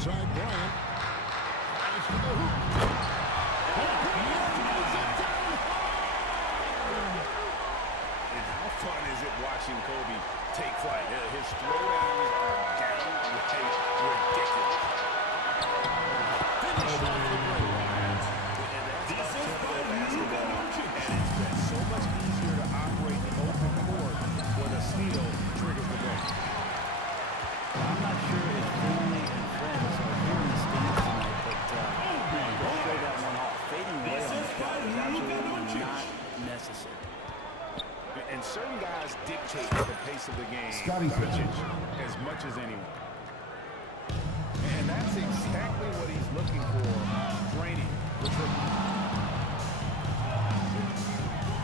outside Bryant. Drives to the hoop. And how fun is it watching Kobe take flight? His throwdowns are downright ridiculous. Finish off the break. This is basketball at its best. So much easier to operate in open court when a steal triggers the break. I'm not sure if family and friends are here in the stands tonight, but we'll show that one off. Fading away on this shot is absolutely not necessary. And certain guys dictate the pace of the game as much as anyone. And that's exactly what he's looking for, draining the triple.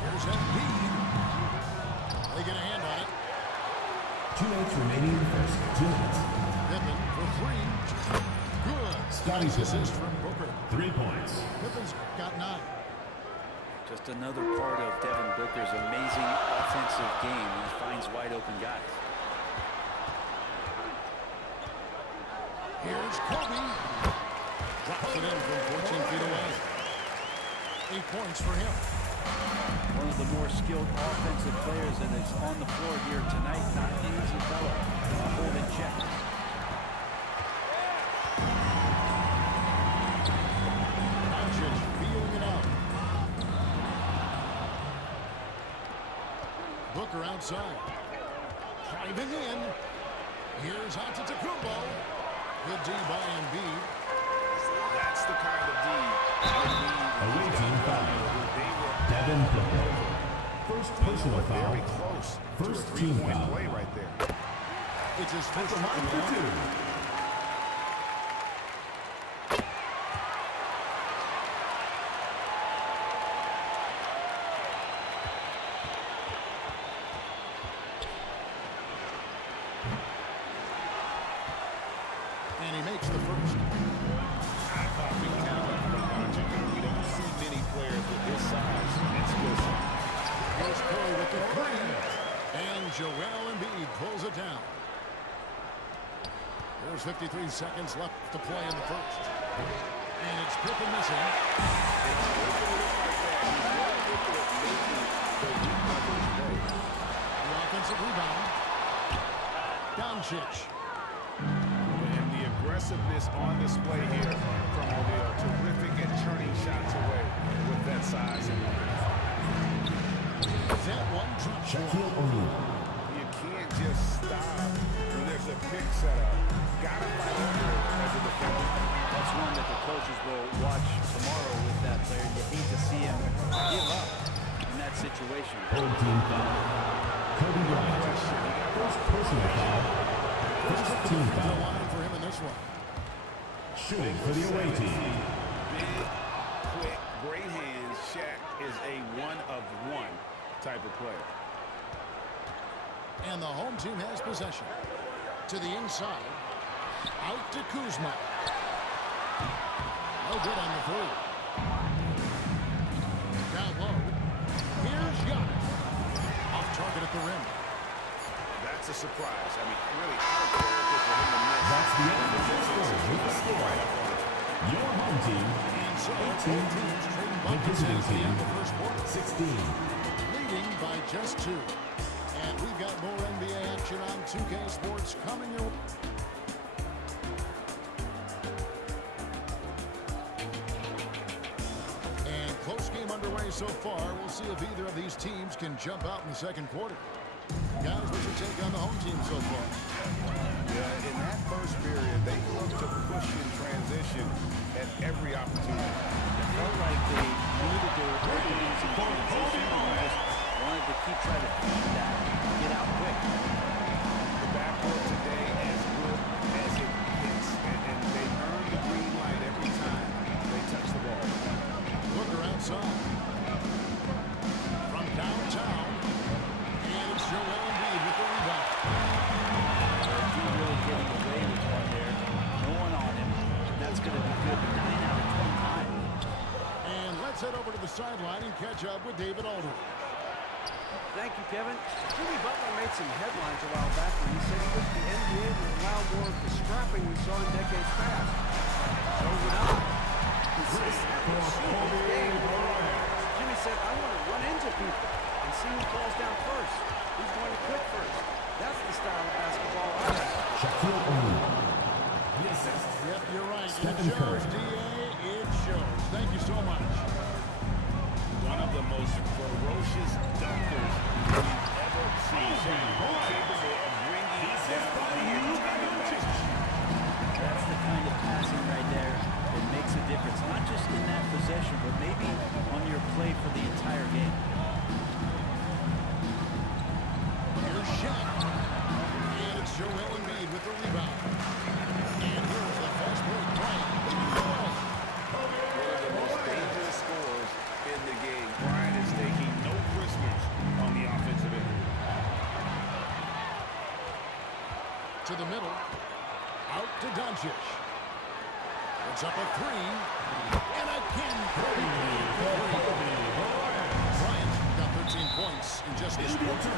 Here's Embiid. They get a hand on it. 2 minutes remaining in the first. 2 minutes. Pippen for three. Good. Scotty Nice assist from Booker. 3 points. Pippen's got 9. Just another part of Devin Booker's amazing offensive game. He finds wide open guys. Here's Kobe. Drops it in from 14 feet away. 8 points for him. One of the more skilled offensive players that is on the floor here tonight. Not an easy fellow to hold in check. Doncic feeling it out. Booker outside. Driving in. Here's Antetokounmpo. Good D by Embiid. That's the kind of D Away team foul. Devin Booker. First personal foul. very close. First to a team three-point foul. play right there. It's his first Line one. for 2. And he makes the first. Big talent from Doncic. We don't see many players with his size and skill set. Here's Curry with the three. And Joel Embiid pulls it down. There's 53 seconds left to play in the first. And it's Pippen missing. The offensive rebound. Doncic. And the aggressiveness on display here from O'Neal. Terrific at turning shots away with that size. That one drop Shaquille O'Neal. You can't just stop when there's a pick set up. Gotta fight under it as a defender. That's one that the coaches will watch tomorrow with that player. You hate to see him give up in that situation. Third team foul. Kobe Bryant. First personal foul. First team the foul. line for him in this one. Shooting for the away team. Big, quick, great hands. Shaq is a one-of-one type of player. And the home team has possession. To the inside. Out to Kuzma. No good on the three. Down low. Here's Giannis. Off target at the rim. That's a surprise. I mean, really out of character for him to miss. That's the end of the first quarter with the score. Your home team, And so 18. both teams trading The buckets visiting at the end team, of the first quarter. 16. Leading by just 2. And we've got more NBA action on 2K Sports coming your way. And close game underway so far. We'll see if either of these teams can jump out in the second quarter. Guys, what's your take on the home team so far? Yeah, in that first period, they looked to push in transition at every opportunity. It felt like they needed their openings in transition and just wanted to keep trying to feed that, get out quick. The backcourt today as good as it gets, and they earn the green light every time they touch the ball. Booker outside. From downtown. And it's Joel Embiid with the rebound. He really getting away with one there. No one on him. That's going to be good. 9 out of 25. And let's head over to the sideline and catch up with David Aldridge. Thank you, Kevin. Jimmy Butler made some headlines a while back when he said he wished the NBA would allow now more of the scrapping we saw in decades past. So would I. Jimmy said, I want to run into people and see who falls down first. Who's going to quit first? That's the style of basketball I like. Shaquille O'Neal. Yep, you're right. It shows, D.A. It shows. Thank you so much. One of the most ferocious dunkers we've ever seen. Capable of bringing down the entire match. That's the kind of passing right there that makes a difference. Not just in that possession, but maybe on your play for the entire game. Here's Shaq. And it's Joel Embiid with the rebound. And here's the fast break. Bryant. One of the most dangerous scorers in the game. Bryant is taking no prisoners on the offensive end. To the middle. Out to Doncic. It's up a three. And again, Kobe. Bryant got 13 points in just this quarter.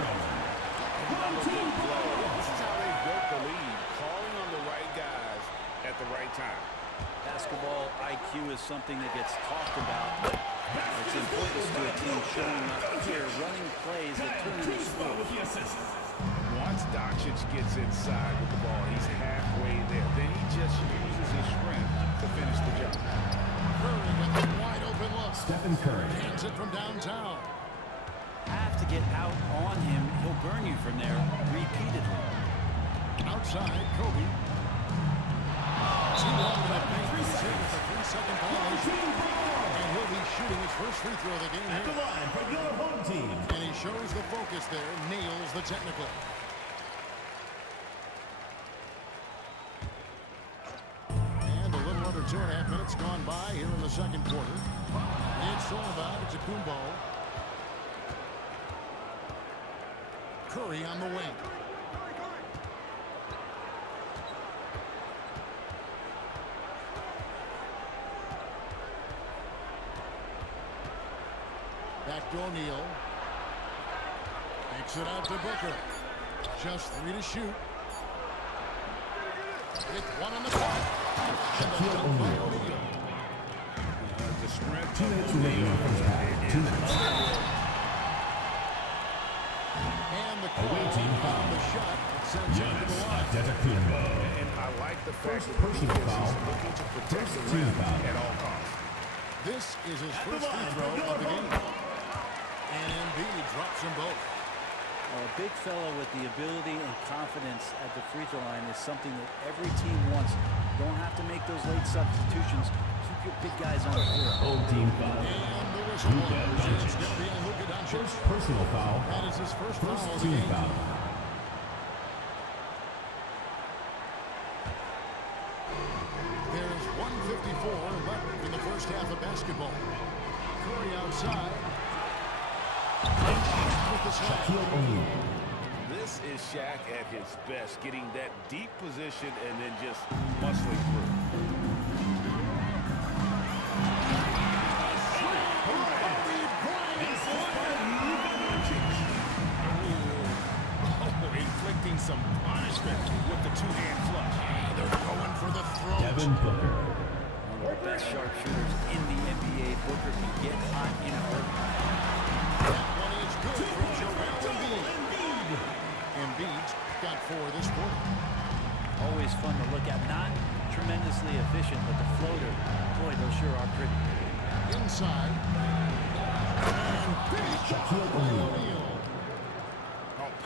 This is how they built the lead. Calling on the right guys at the right time. Basketball IQ is something that gets talked about, but it's important to a team showing up here, running plays that turn into scores. Once Doncic gets inside with the ball, he's halfway there. Then he just uses his strength to finish the job. Curry with a wide open look. Stephen Curry. Hands it from downtown. Have to get out on him. He'll burn you from there repeatedly. Outside, Kobe. Too long to the paint. He's hit with a 3-second violation. And he'll be shooting his first free throw of the game At the here. line for your home team. And he shows the focus there, nails the technical. And a little under 2.5 minutes gone by here in the second quarter. It's all about Kumbo. Curry on the wing. Back to O'Neal. Takes it out to Booker. Just 3 to shoot. With one on the clock. And the dunk by O'Neal. The strength 2 minutes remaining in the first half. 2 minutes. And the call Away team foul. on the shot sends him to the line. Antetokounmpo. And I like the fact First that the personal defense foul. is looking to protect the First team rim foul. at all costs. This is his first free throw of the game. And Embiid drops them both. Well, a big fella with the ability and confidence at the free throw line is something that every team wants. Don't have to make those late substitutions. Keep your big guys on the floor. Home team foul. And the whistle blows. It's going to be on Luka Doncic. First personal foul. That is his first foul First of the team game. foul. There's 1:54 left in the first half of basketball. Curry outside. With the shot. Shaquille O'Neal. This is Shaq at his best, getting that deep position and then just muscling through. Inflicting some punishment with the two-hand flush. They're going for the throat. Devin Booker. One of the best sharpshooters in the NBA. Booker can get hot in a hurry. That one is good from Joel Embiid. Embiid's got 4 this quarter. Always fun to look at. Not tremendously efficient, but the floater, boy, those sure are pretty. Inside. And big Shaquille O'Neal.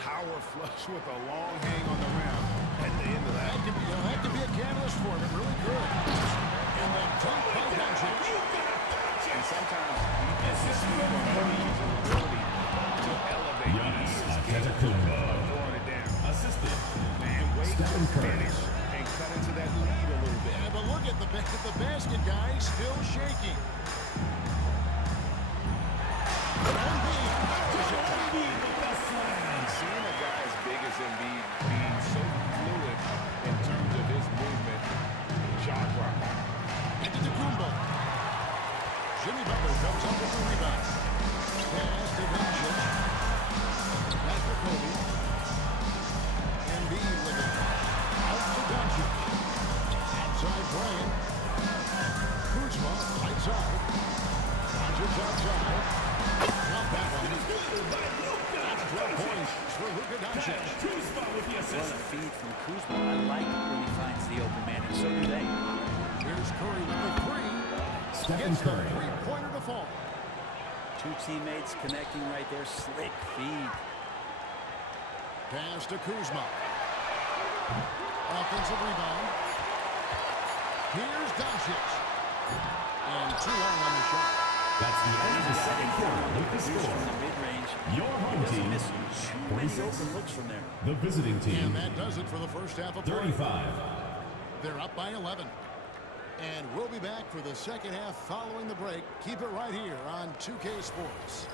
Power flush with a long hang on the rim at the end of that. That could be a catalyst for him. Really good. And the dunk by Doncic. And sometimes defenses sleep on Curry's ability to elevate. Antetokounmpo. Throwing it down. Assisted. And wait Stephen to Curry. finish and cut into that lead a little bit. Yeah, but look at the basket guy still shaking. Seeing a guy as big as Embiid being so fluid in terms of his movement, jaw-dropping. Antetokounmpo. Jimmy Butler comes up with the rebound. Pass to Doncic. Back to Kobe. Embiid with it. Out to run a feed from Kuzma. I like when he finds the open man, and so do they. Here's Curry with the three. Stephen Gets the Curry. three-pointer to fall. Two teammates connecting right there. Slick feed. Pass to Kuzma. Offensive rebound. Here's Doncic. And 2 on the shot. That's the end of the second quarter with the From score. the mid-range. Your home Doesn't team, miss too many 46. open looks from there. The visiting And team, that does it for the first half of play. 35. They're up by 11. And we'll be back for the second half following the break. Keep it right here on 2K Sports.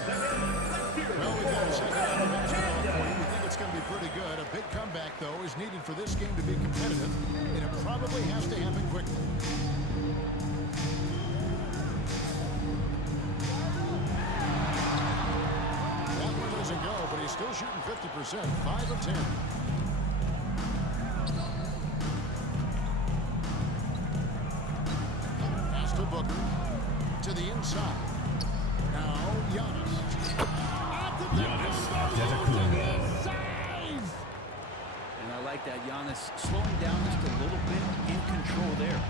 Well, we've got a second half of basketball for you. We think it's going to be pretty good. A big comeback, though, is needed for this game to be competitive, and it probably has to happen quickly. That one doesn't go, but he's still shooting 50%, 5 of 10. Pass to Booker, to the inside. Now, Giannis. Giannis Antetokounmpo. And I like that. Giannis slowing down just a little bit, in control there.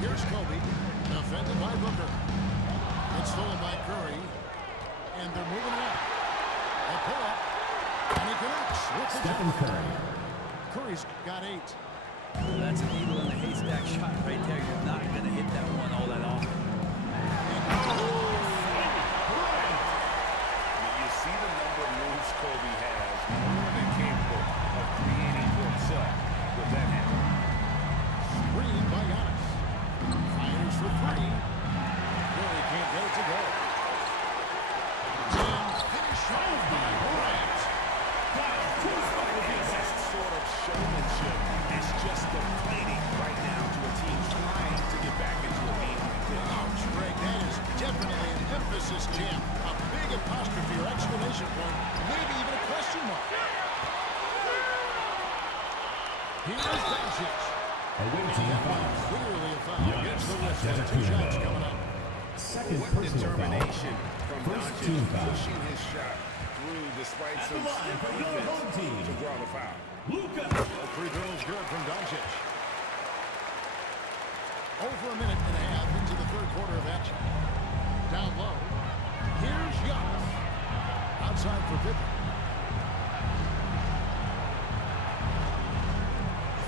Here's Kobe, defended by Booker. It's stolen by Curry, and they're moving it up. A pull-up, and he connects with the Stephen Curry. Curry's got 8. Well, that's a needle in the haystack shot right there. You're not going to hit that one all that often. You see the number of moves Kobe has, more than capable of creating for himself with that hand. Screen by Giannis. Fires for 3. Curry can't get it to go. And finish off by Bryant. That sort of showmanship is just deflating right now to a team trying to get back into a game like this. Ouch, Greg, that is definitely an emphasis jam. A big apostrophe or exclamation point, maybe even a question mark. Here's Doncic. Away team foul. Clearly a foul. Giannis Gets the wrist with 2 Antetokounmpo. shots coming up. Second What personal foul. determination from First Doncic team foul. pushing his shot through despite At some the line stiff for your home defense team. to draw the foul. Luka. Free throw is good from Doncic. Over a minute and a half into the third quarter of action. Down low. Here's Giannis. Outside for Pippen.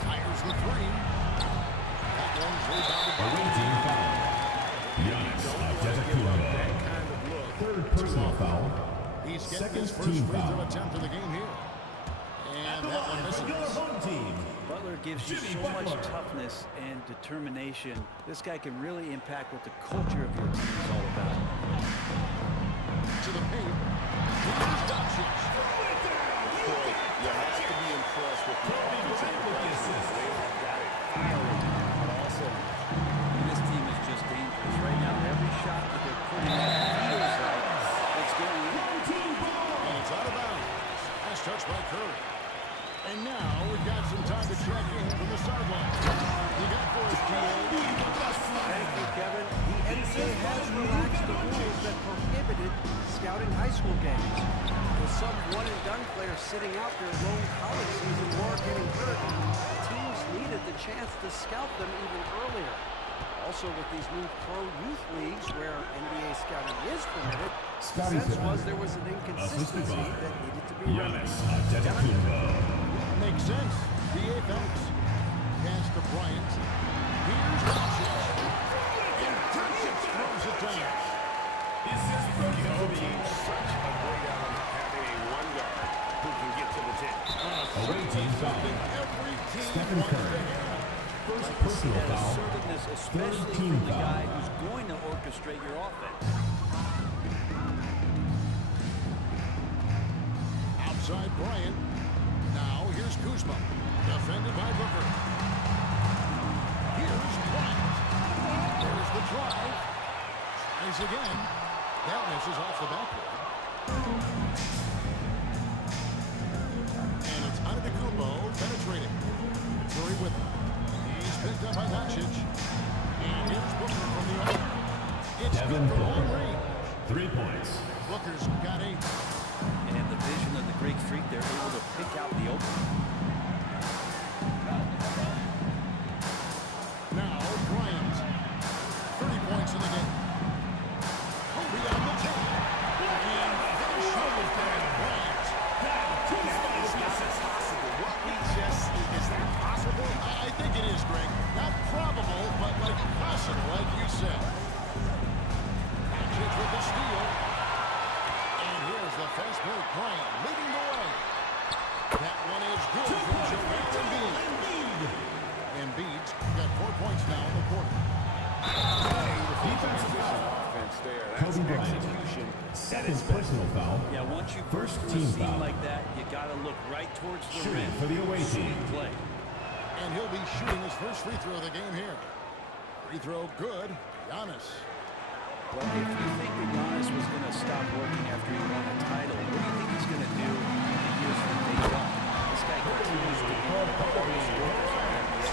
Fires the 3. That one's rebounded by Away team foul. Giannis Antetokounmpo. Third personal foul. He's getting Second his first team free throw foul. attempt of the game here. And that one For your misses. home team, Butler gives you Jimmy so much Butler. toughness and determination. This guy can really impact what the culture of your team is all about. To the paint. Here's Doncic. You have to be impressed with the offensive production. They have got it firing, but also This team is just dangerous right now. Every shot that they're putting up feels like it's going in. And it's out of bounds. Nice touch by Curry. And now we've got some time to check in from the sideline. You got for us, TA. Thank you, Kevin. The NCAA has relaxed the rules that prohibited scouting high school games. With some one-and-done players sitting out their lone college season or getting hurt, teams needed the chance to scout them even earlier. Also, with these new pro youth leagues where NBA scouting is permitted, the Scotty sense Pippen. was there was an inconsistency Assisted by that needed to be Giannis remedied. Antetokounmpo. Makes sense. DA thanks. Pass to Bryant. Here's Doncic. And Doncic throws it down. Kobe, such a great out having a one guard who can get to the 10. Away team foul. Every team Stephen wants to Curry. have. First Like to see personal that foul. assertiveness, especially team from the foul. guy who's going to orchestrate your offense. Outside Bryant. Now here's Kuzma. Defended by Booker. Here's Bryant. There's the drive. Tries again. That misses off the backboard. And it's Antetokounmpo penetrating. Curry with him. He's picked in by Doncic. And here's Booker from the arc. It's Devin good from long Booker. range. 3 points. Booker's got 8. And the vision of the Greek Freak, they're able to pick out the open. Now Bryant. 30 points in the game. Kobe on the take. And finish with Bryant. What we just see, is that possible? I think it is, Greg. Not probable, but like possible, like you said. Doncic with the steal. And here's the fast break. Bryant leading the way. That one is good from Joel Embiid. Embiid's got 4 points now in the quarter. Defensive foul. Offense there. That's Kobe Bryant. execution. Second personal foul. Yeah, once you First burst team through a seam foul. like that, you got to look right towards the Shooting rim. for the away Sweet team. play. And he'll be shooting his first free throw of the game here. Free throw good. Giannis. Well, if you think that Giannis was going to stop working after he won a title, what do you think he's going to do in the years that they don't? This guy continues to be one of the hardest workers in the NBA.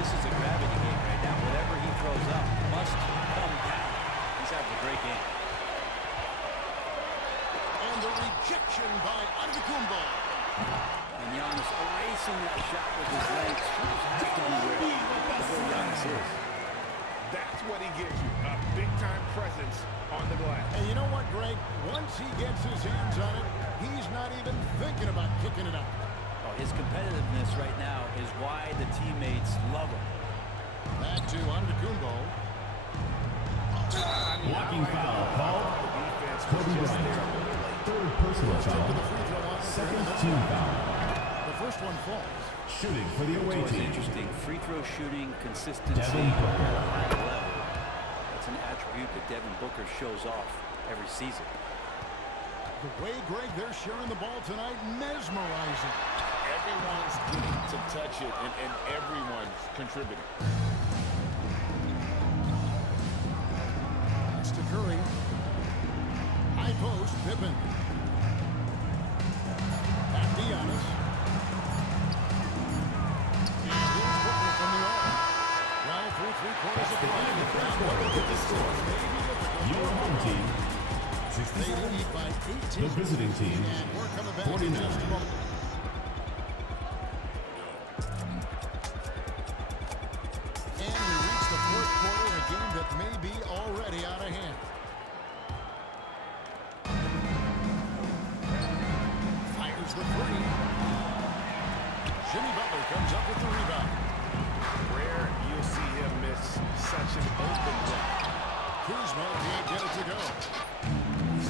This is a gravity game right now. Whatever he throws up must come down. He's having a great game. And the rejection by Antetokounmpo. And Giannis erasing that shot with his legs. Shooters have to be where Giannis is. That's what he gives you, a big-time presence on the glass. And you know what, Greg? Once he gets his hands on it, he's not even thinking about kicking it up. Oh, his competitiveness right now is why the teammates love him. Back to Antetokounmpo. Blocking foul called. Defense was Kobe just Bryant. there. Third personal Goes up to foul. the free throw line. Second team foul. The first one falls. Shooting for the away It's always team. interesting. Free throw shooting, consistency Devin at Booker. a high level. That's an attribute that Devin Booker shows off every season. The way, Greg, they're sharing the ball tonight, mesmerizing. Everyone's getting to touch it, and everyone's contributing. Next to Curry. High post, Pippen. Back to Giannis. And here's Booker from the arc. Well, through 3/4 of the game. Your home team. They 67. lead by 18. The visiting team. And we're coming back 49. in just a moment. And we reach the fourth quarter in a game that may be already out of hand. Fires the three. Jimmy Butler comes up with the rebound. Rare you'll see him miss such an open look. Kuzma can't get it to go.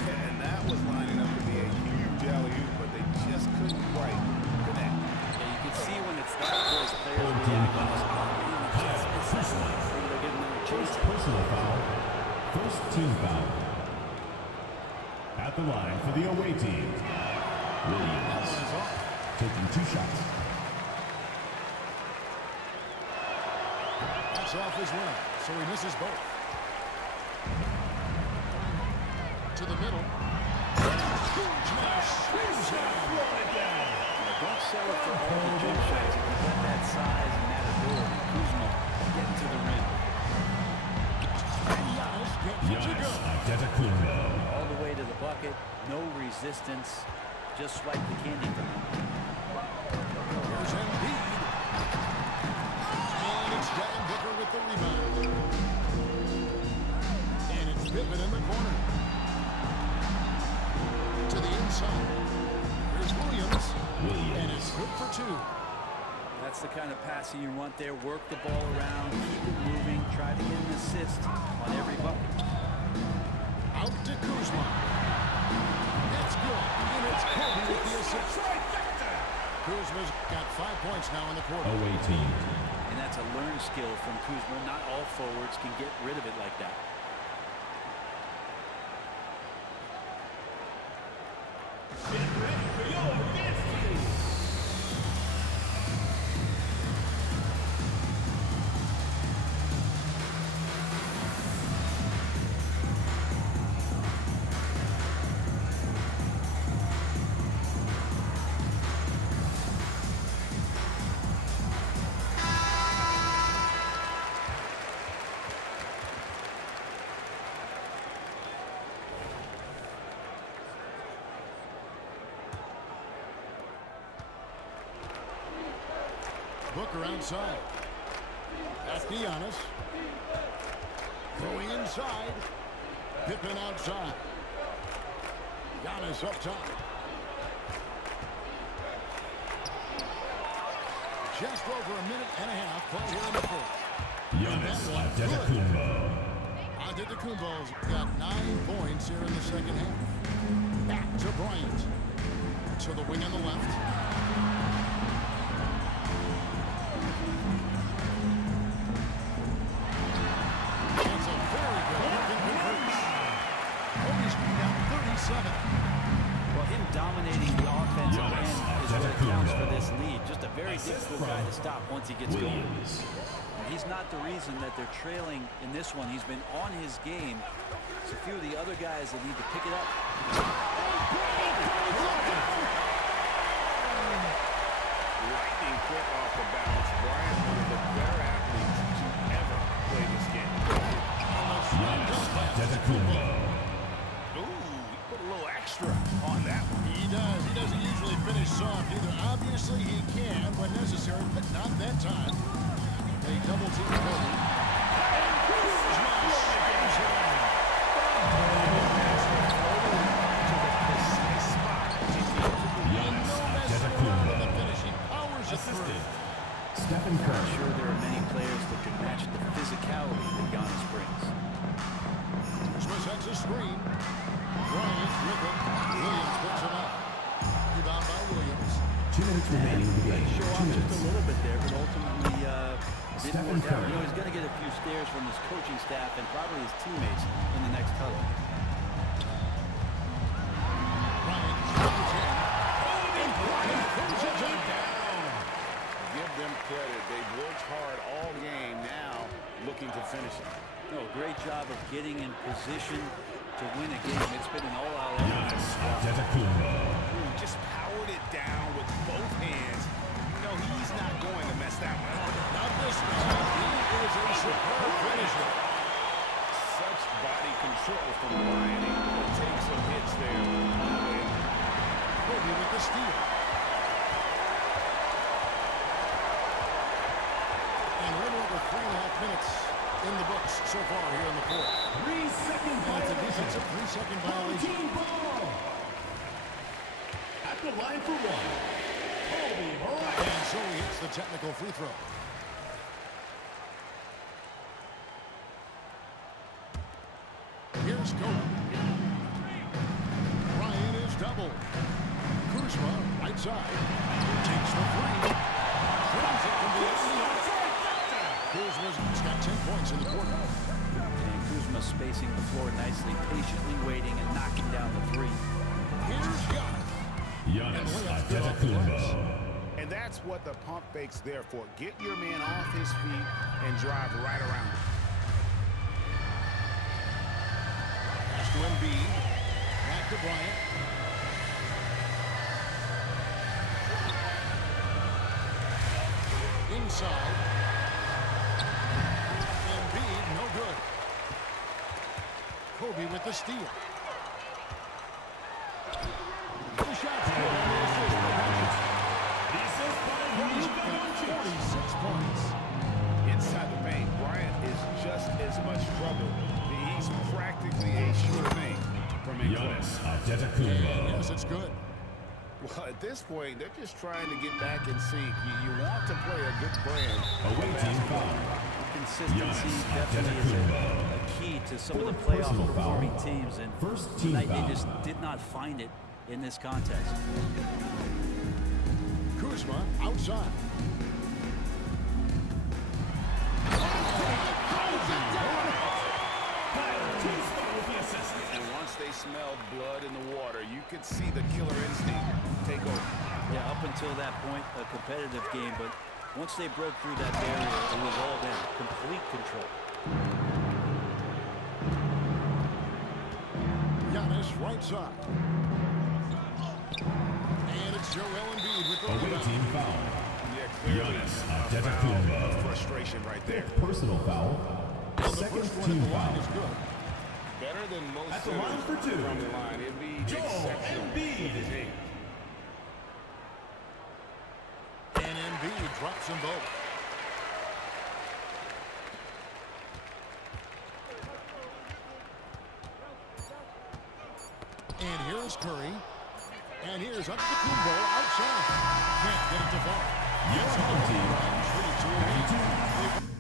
And that was lining up to be a huge alley-oop, but they just couldn't quite connect. Yeah, you can see when it's that close, players Third react team on the foul. spot. Kyle Kuzma. They're getting a little First chase. personal foul. First team foul. At the line for the away team. Williams. Taking 2 shots. That's off his rim, so he misses both. To the middle. Kuzma shoots it. Don't settle for all the jump shots. If you've got that size and that ability, Kuzma getting to the rim. And Giannis gets it to Giannis go. Antetokounmpo. All the way to the bucket, no resistance, just swipe the candy from him. Here's Embiid. And it's Devin Booker with the rebound. And it's Pippen in the corner. To the inside. Here's Williams. And it's good for 2. That's the kind of passing you want there. Work the ball around, keep it moving, try to get an assist on every bucket. Out to Kuzma. It's good. And it's Kobe with the assist. Kuzma's got 5 points now in the quarter. Away team. And that's a learned skill from Kuzma. Not all forwards can get rid of it like that. Booker outside. That's Giannis. Going inside. Pippen outside. Giannis up top. Just over a minute and a half play here in the fourth. Giannis Antetokounmpo. Antetokounmpo's got 9 points here in the second half. Back to Bryant. To the wing on the left. That's a very good look and converts. Kobe's got 37. Well, him dominating the offensive end is what accounts for this lead. Just a very difficult guy to stop once he gets going. He's not the reason that they're trailing in this one. He's been on his game. It's a few of the other guys that need to pick it up. Lightning quick off the bounce. Bryant, one of the better athletes to ever play this game. Giannis Antetokounmpo. Ooh, he put a little extra on that one. He does. He doesn't usually finish soft either. Obviously, he can when necessary, but not that time. They double team Kobe. And Kuzma saves him. Giannis Antetokounmpo. The finishing powers it through. Stephen I'm Curry. sure there are many players that can match the physicality that Giannis brings. Kuzma sets a screen. Bryant with it. Williams picks him up. Rebound by Williams. 2 minutes remaining in the game. Show 2 off just minutes. a little bit there, but ultimately didn't Stephen work out. Curry. You know, he's going to get a few stares from his coaching staff and probably his teammates in the next huddle. Bryant drives in. And Bryant puts it down. Give them credit. They've worked hard all game. Now looking to finish it. No, great job of getting in position to win a game. It's been an all-out effort. Giannis Antetokounmpo. Ooh, just powered it down with both hands. No, he's not going to mess that one up. Not this man. He is a superb finisher. Such body control from Bryant. Able to take some hits there. Kobe with the steal. And a little over 3.5 minutes in the books so far here in the fourth. 3-second And it's a violation. defensive 3-second violation. Team ball. At the line for one. Kobe Bryant. And so he hits the technical free throw. Here's Kobe. Bryant is doubled. Kuzma, right side. Takes the three. Throws it from the outside. Kuzma's got 10 points in the quarter. And Kuzma spacing the floor nicely, patiently waiting and knocking down the three. Here's Giannis. Giannis Antetokounmpo. And that's what the pump fake's there for. Get your man off his feet and drive right around him. Pass to Embiid. Back to Bryant. Inside. Embiid, no good. Kobe with the steal. The shot's good. Kobe's got 46 points. Inside the paint, Bryant is just as much trouble. He's practically a sure thing from in Giannis close. Antetokounmpo. Yes, it's good. Well, at this point, they're just trying to get back in sync. You want to play a good brand. Away team foul. Consistency Giannis definitely is Antetokounmpo. a key to some of the Fourth playoff personal performing foul. teams, and First team tonight foul. they just did not find it in this contest. Kuzma outside. And once they smelled blood in the water, you could see the killer instinct take over. Yeah, up until that point, a competitive game, but once they broke through that barrier, it was all them. Complete control. Giannis right side. And it's Joel Embiid with the Away rebound. team foul. Yeah, clearly Giannis a foul Antetokounmpo. of frustration right there. Personal foul. And the Second first one team at the line foul. is good. Better than most At the line centers for two. from the line. It'd be Joel exceptional Embiid. with his aim. And Embiid drops them both. And here's Curry. And here's up to Kumbo outside. Can't get it to fall. Your home team, 22-82.